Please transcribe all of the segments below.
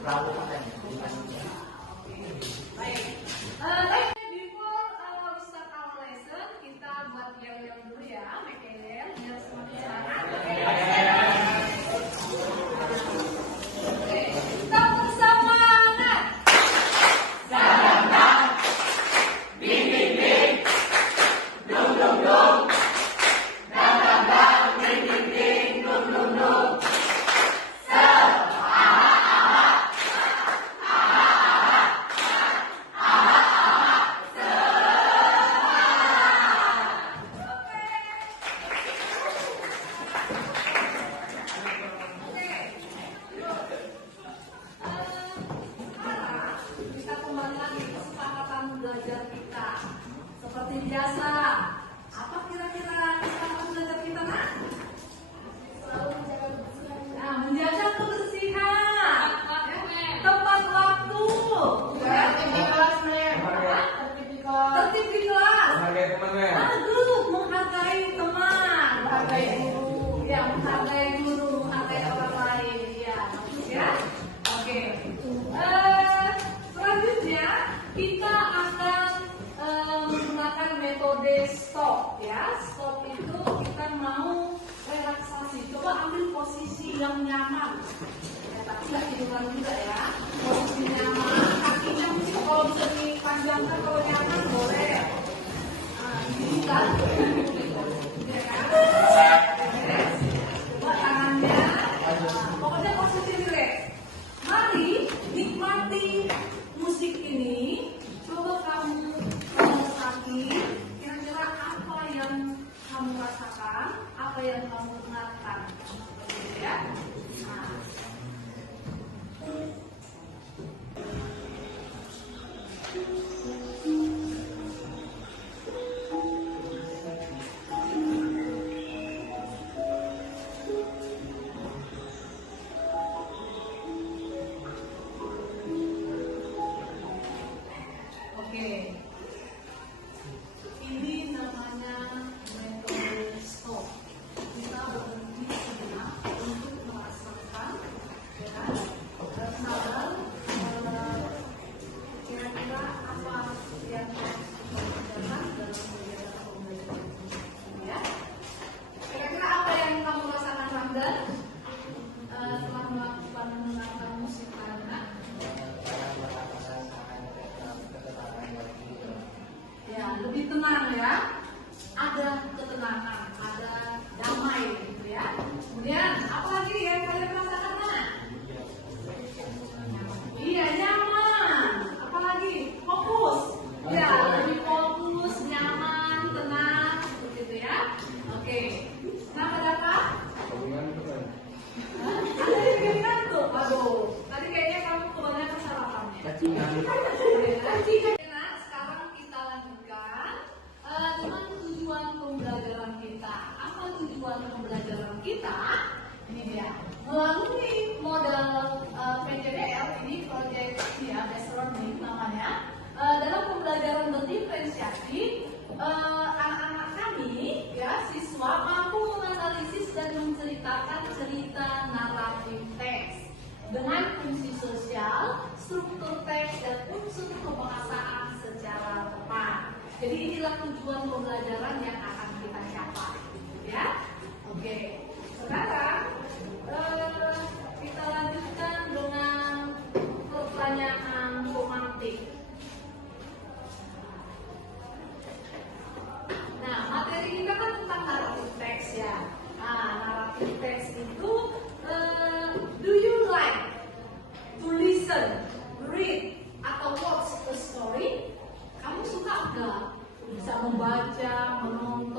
Baik. Baik, before we start our lesson, kita buat yel-yel dulu ya, make yel biar semakin semangat. Oke, kita bersemangat. Semangat, bing bing bing, dum dum dum, dang dang dang, bing bing bing, dum dum dum. Kita kembali lagi ke kesepakatan belajar kita. Seperti biasa, apa kira-kira kesepakatan belajar kita, Nak? Nah, menjaga kebersihan, tepat waktu, tertib di kelas, menghargai teman, menghargai guru, ya menghargai guru, menghargai orang lain, ya. Oke. Selanjutnya kita akan menggunakan metode stop, ya. Stop itu kita mau relaksasi. Coba ambil posisi yang nyaman. Ya, tapi nggak tiduran juga ya. Posisi nyaman, kakinya mungkin kalau bisa dipanjangkan kalau nyaman boleh. Ini kan. Ya kan? Coba tangannya. Pokoknya posisi relax. Mari nikmati musik ini. Coba kamu rasakan kira-kira apa yang kamu rasakan, apa yang kamu dengarkan, ya. Nah. Oke, ini namanya metode stop. Kita berhenti sejenak untuk merasakan, ya, sabar. Kira-kira apa yang kita kerjakan dalam kegiatan pembelajaran ini, ya? Kira-kira apa yang kamu rasakan, Ramdan, setelah melakukan mendengarkan musik anak? Ya, lebih tenang ya. Ada ketenangan, ada damai gitu ya. Kemudian apa lagi yang kalian rasakan, Nak? Iya, nyaman. Apa lagi? Fokus. Ya, lebih fokus, nyaman, tenang, begitu ya. Oke. Kenapa apa? Ada yang bikin ngantuk. Aduh, tadi kayaknya kamu kebanyakan sarapannya. Nah, sekarang kita lanjutkan dengan tujuan pembelajaran kita. Apa tujuan pembelajaran kita? Ini dia. Melalui modal PJBL, ini project ya, based learning namanya. Dalam pembelajaran berdiferensiasi, anak-anak kami, ya, siswa mampu menganalisis dan menceritakan cerita naratif teks dengan fungsi sosial, struktur teks, dan unsur kebahasaan secara tepat. Jadi inilah tujuan pembelajaran yang akan kita capai, ya. Oke, sekarang kita lanjutkan dengan pertanyaan romantik. Nah, materi kita kan tentang naratif teks ya. Nah, naratif teks itu do you like to listen, read, atau watch a story? Kamu suka nggak bisa membaca, menonton,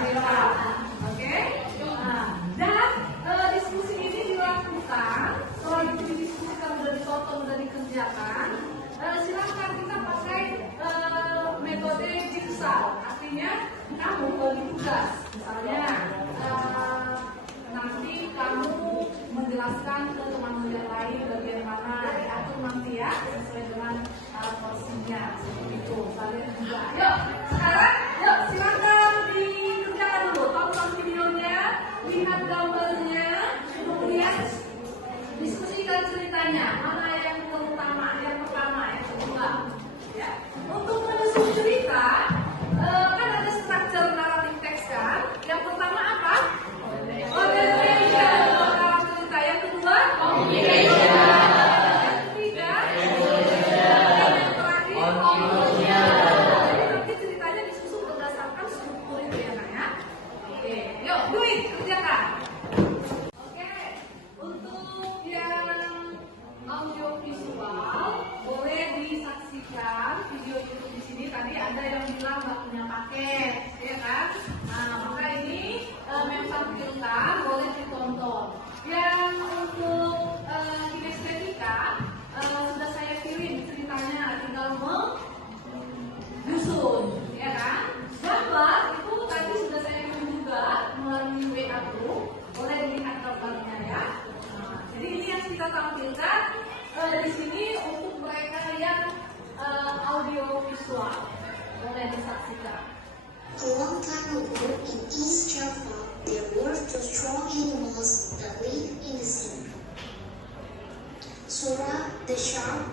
cerita. Oke? Nah, dan diskusi ini dilakukan setelah didiskusikan, udah ditonton, udah dikerjakan. Silakan kita pakai metode jigsaw. Artinya kamu bagi tugas. Misalnya nanti kamu menjelaskan ke teman yang lain bagian mana, diatur nanti ya sesuai dengan porsinya seperti itu. Kalian juga. Yuk, sekarang yuk silakan dikerjakan dulu. Tonton videonya, lihat gambarnya, kemudian diskusikan ceritanya. Mana yang terutama, yang pertama, yang kedua. Ya. Untuk menyusun cerita, kan ada struktur naratif teks kan. Yang pertama apa? Orientation, perkara cerita. Yang kedua, communication. Yang ketiga, dan yang terakhir, conclusion. Jadi nanti ceritanya disusun berdasarkan struktur itu ya nak ya. Oke, yuk duit kerjakan. Oke, untuk yang audio visual boleh disaksikan video YouTube di sini. Tadi ada yang bilang nggak punya paket, ya kan? Nah, maka ini tampilkan, boleh ditonton. Yang untuk kinestetika sudah saya kirim ceritanya, tinggal menyusun, ya kan? Gambar itu tadi sudah saya kirim juga melalui WA group, boleh dilihat gambarnya ya. Nah, jadi ini yang kita tampilkan di sini untuk mereka yang audio visual, boleh disaksikan. A long time ago in East Java, there were two strong animals that lived in the sea. Sora the shark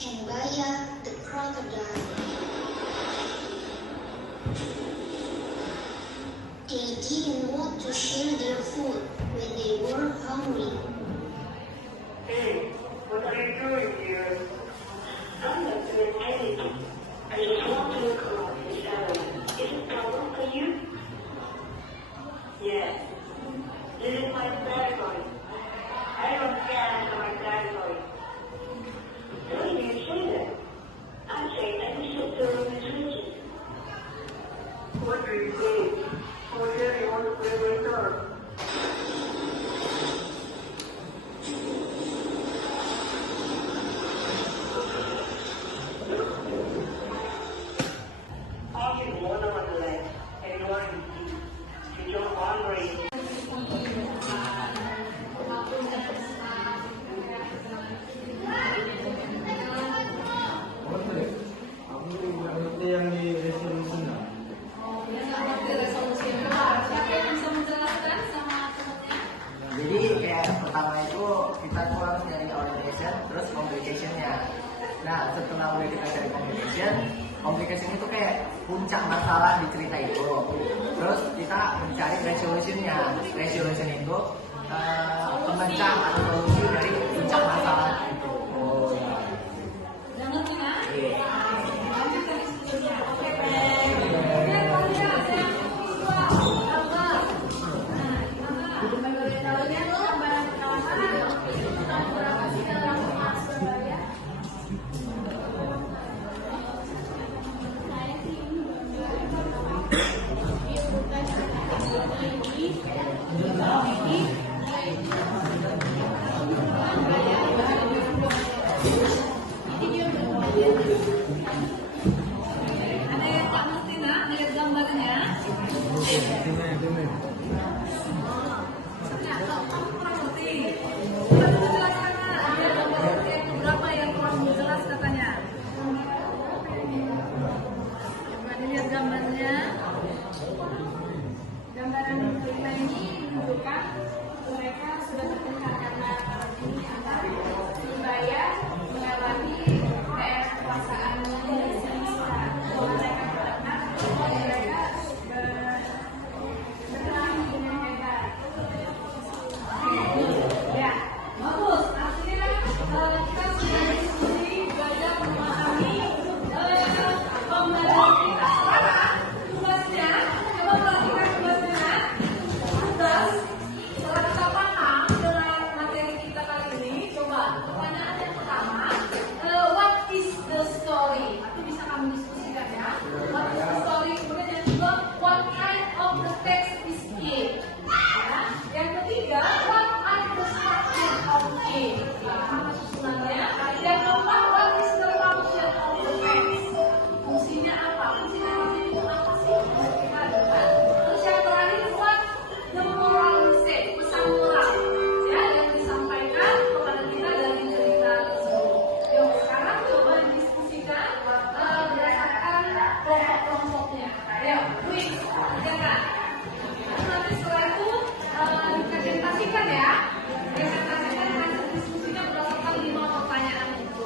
and Baya the crocodile. They didn't want to share their food when they were hungry. Hey, what are you doing here? I'm not doing anything. I just want to look around this area. Is it problem for you? Yeah. This is my territory. I don't care for my territory. Don't you say that? I say that we should do this region. What do you say? Oh, yeah, you want to play with her? Talking water on the left and one you don't hungry. Itu yang di resolusinya. Oh, ya nggak ngerti resolusi itu. Siapa yang bisa menjelaskan sama temennya? Jadi kayak pertama itu kita tuh harus nyari orientation, terus complication-nya. Nah setelah udah kita cari complication itu kayak puncak masalah di cerita itu. Terus kita mencari resolution-nya. Resolution itu pemecah atau solusi dari puncak masalah itu. Oh ya. Udah ngerti kan? Iya. Lanjutkan diskusinya. Oke, baik. Kemudian kalian yang visual, gambar. Nah, gimana? Kalian tuh gambar kawan mana? Berapa sih dalam master ya? Ini Kak. Nanti setelah itu dipresentasikan ya. Presentasikan hasil diskusinya berdasarkan 5 pertanyaan itu.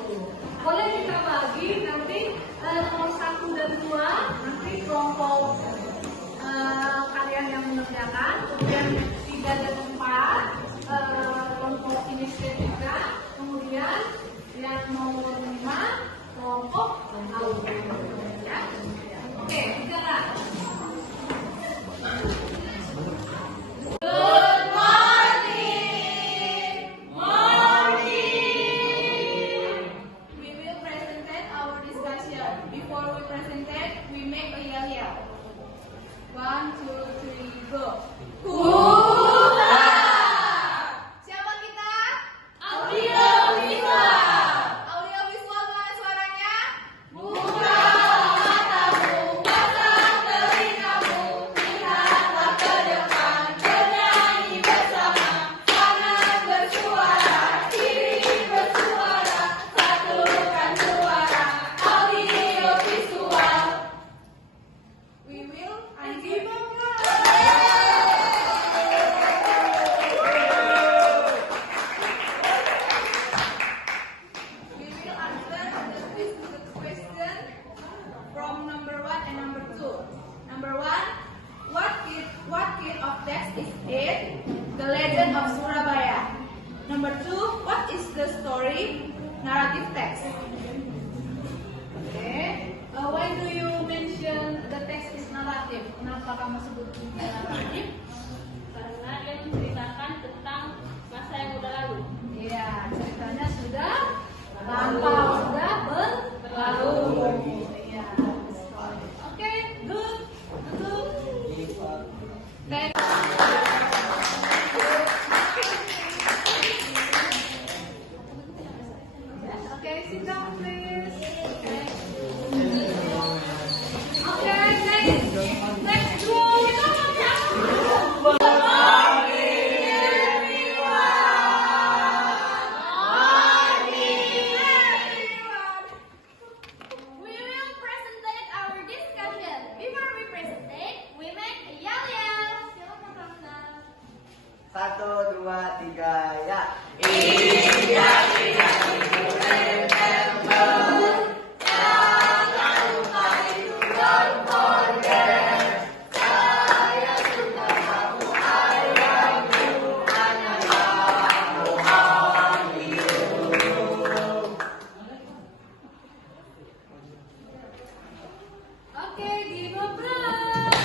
Boleh kita bagi nanti nomor 1 dan 2 nanti kelompok kalian yang mengerjakan, kemudian 3 dan 4 kelompok inisiatif, kemudian yang nomor 5 kelompok audio ya. Oke, Kak. Good morning. We will present our discussion. Before we present, we make a yell. 1, 2, 3, go. Siapa kita? Audiovisual. Audiovisual mana suaranya? Buka matamu, pasang telingamu, lihatlah ke depan, bernyanyi bersama, tangan bersuara, kiri bersuara, satukan suara, audiovisual. We will give a We will answer the question from number 1 and number 2. Number 1, what kind of text is it? The Legend of Surabaya. Number 2, what is the story? Narrative text. Okay. Why do you mention the text is narrative? Kenapa kamu sebut narratif? Karena dia menceritakan tentang masa yang udah lalu. Iya, ceritanya sudah lampau, sudah berlalu. Iya. Oke, good. Good. Thank Okay, sit down please. Okay, next group. We will present our discussion. Before we present, we make a yell. Silakan Ramza. 1, 2, 3, ya. Okay, give a breath.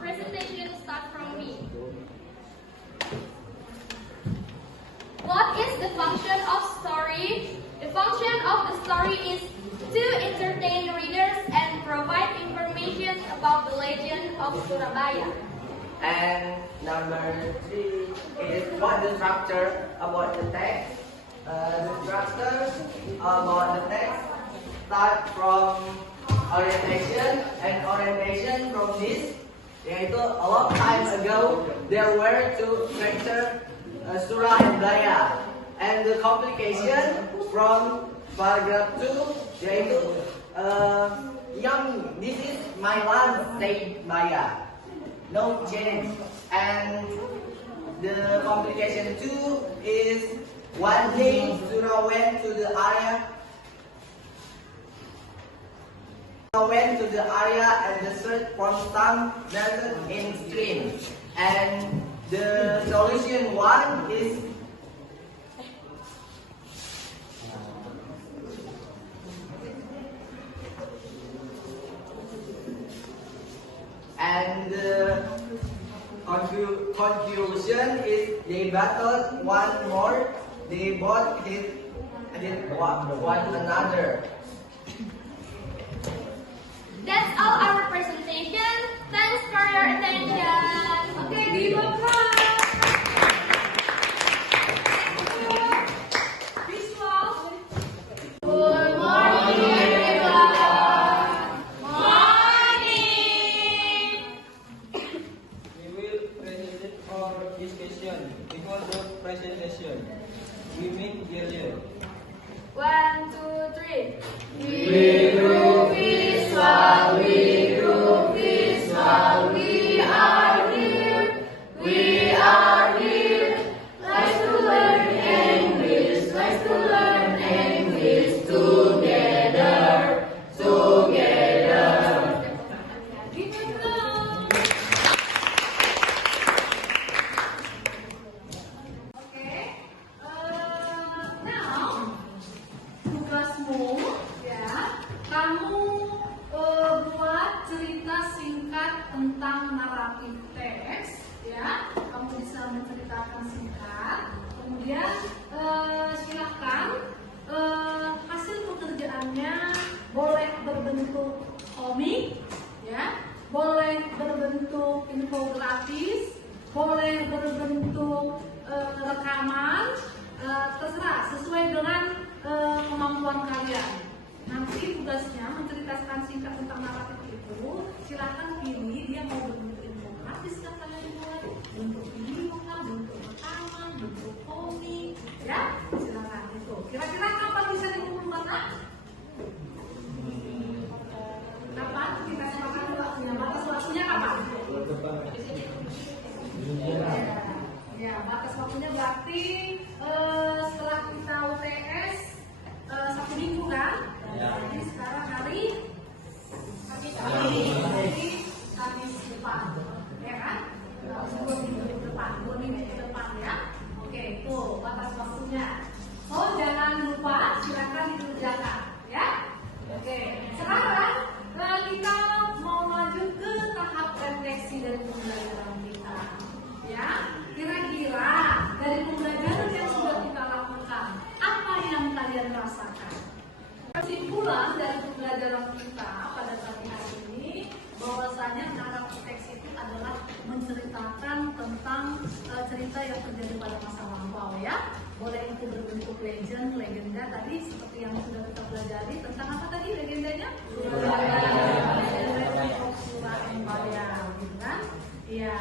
Presentation start from me. What is the function of story? The function of the story is to entertain readers and provide information about the legend of Surabaya. And number 3 is what the structure about the text. The structure about the text start from orientation, and orientation from this, yaitu a long time ago there were two structures, Surah and Blaya, and the complication from paragraph 2, yaitu yummy, this is my land, said Blaya, no change, and the complication 2 is one day Surah went to the area and the search for some method in stream, and the solution 1 is and the conclusion is they battled one more. They both hit one another. That's all our presentation. Thanks for your attention. Okay, give a clap. Visual. Good morning, everyone. We will present our discussion. Before the presentation, we meet earlier. 1, 2, 3. We will be komik, ya, boleh berbentuk infografis, boleh berbentuk rekaman, terserah sesuai dengan kemampuan kalian. Nanti tugasnya menceritakan singkat tentang naratif itu, silakan pilih dia mau berbentuk infografis kan kalian buat, bentuk video kan, bentuk rekaman, bentuk komik, ya, silakan itu. Kira-kira kapan bisa dikumpulkan? Kapan kita sepakati waktunya? Batas waktunya kapan? Ya, batas waktunya berarti setelah kita UTS 1 minggu kan? Jadi sekarang hari Kamis depan, ya kan? 2 minggu depan ya. Oke, itu batas waktunya. So jangan lupa, silakan dikerjakan, ya. Oke, sekarang kita mau maju ke tahap refleksi dari pembelajaran kita, ya. Kira-kira dari pembelajaran yang sudah kita lakukan, apa yang kalian rasakan? Kesimpulan dari pembelajaran kita pada pagi hari ini, bahwasanya naratif teks itu adalah menceritakan tentang cerita yang terjadi pada masa lampau, ya. Boleh itu berbentuk legenda tadi seperti yang sudah kita pelajari tentang apa tadi legendanya? Surah Al-Bayah, gitu kan? Iya.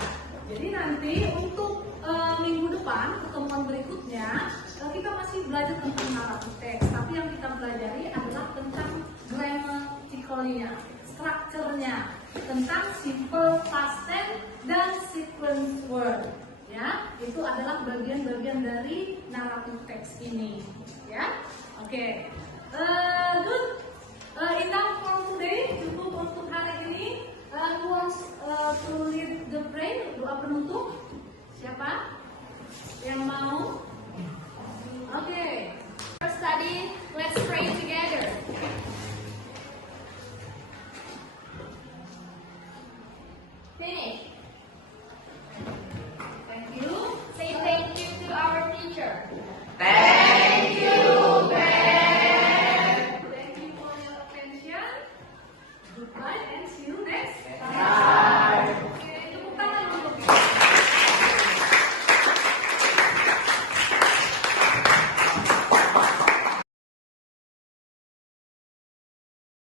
Jadi nanti untuk minggu depan pertemuan berikutnya kita masih belajar tentang naratif teks, tapi yang kita pelajari adalah tentang grammaticalnya, strukturnya, tentang simple past tense dan sequence word. Ya, itu adalah bagian-bagian dari naratif teks ini. Ya, oke. Good. Enough for today. Cukup untuk hari ini. Who wants to lead the prayer? Doa penutup. Siapa yang mau? Oke. First study, let's pray.